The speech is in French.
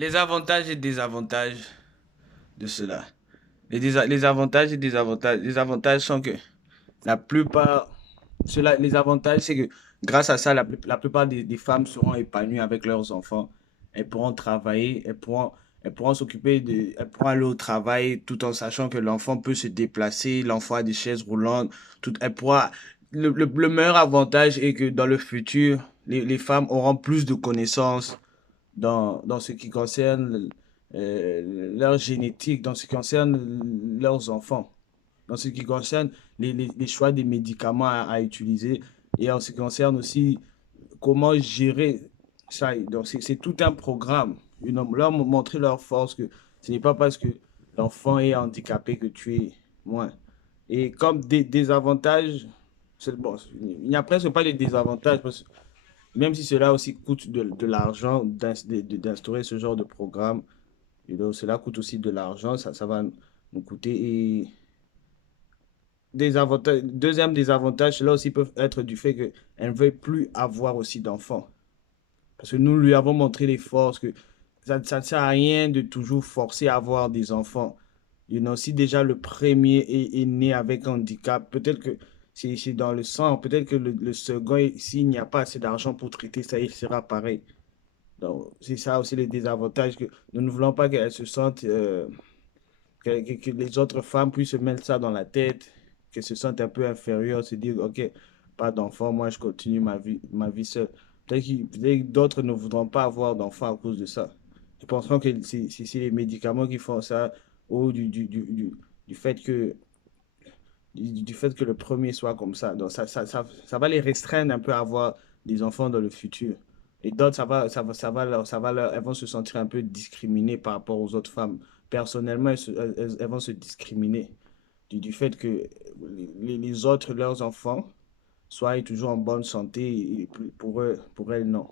Les avantages et désavantages de cela. Les avantages et désavantages. Les avantages sont que la plupart, les avantages, c'est que grâce à ça, la plupart des femmes seront épanouies avec leurs enfants. Elles pourront travailler, elles pourront elles pourront aller au travail tout en sachant que l'enfant peut se déplacer, l'enfant a des chaises roulantes, elle pourra, le meilleur avantage est que dans le futur, les femmes auront plus de connaissances dans ce qui concerne leur génétique, dans ce qui concerne leurs enfants, dans ce qui concerne les choix des médicaments à utiliser et en ce qui concerne aussi comment gérer ça. Donc, c'est tout un programme. Leur montrer leur force que ce n'est pas parce que l'enfant est handicapé que tu es moins. Et comme des avantages, bon, il n'y a presque pas de désavantages parce que même si cela aussi coûte de l'argent d'instaurer ce genre de programme, cela coûte aussi de l'argent, ça va nous coûter. Et deuxième désavantage, cela aussi peut être du fait qu'elle ne veuille plus avoir aussi d'enfants. Parce que nous lui avons montré les forces, que ça ne sert à rien de toujours forcer à avoir des enfants. Si déjà le premier est né avec un handicap, peut-être que c'est dans le sang, peut-être que le second, s'il n'y a pas assez d'argent pour traiter ça, il sera pareil. Donc, c'est ça aussi les désavantages, que nous ne voulons pas qu'elles se sentent, que les autres femmes puissent se mettre ça dans la tête, qu'elles se sentent un peu inférieures, se dire, OK, pas d'enfant, moi je continue ma vie seule. Peut-être que d'autres ne voudront pas avoir d'enfant à cause de ça. Ils penseront que c'est les médicaments qui font ça, ou du fait du fait que le premier soit comme ça. Donc, ça va les restreindre un peu à avoir des enfants dans le futur. Et d'autres, elles vont se sentir un peu discriminées par rapport aux autres femmes. Personnellement, elles vont se discriminer du fait que les autres, leurs enfants, soient toujours en bonne santé et pour eux, pour elles, non.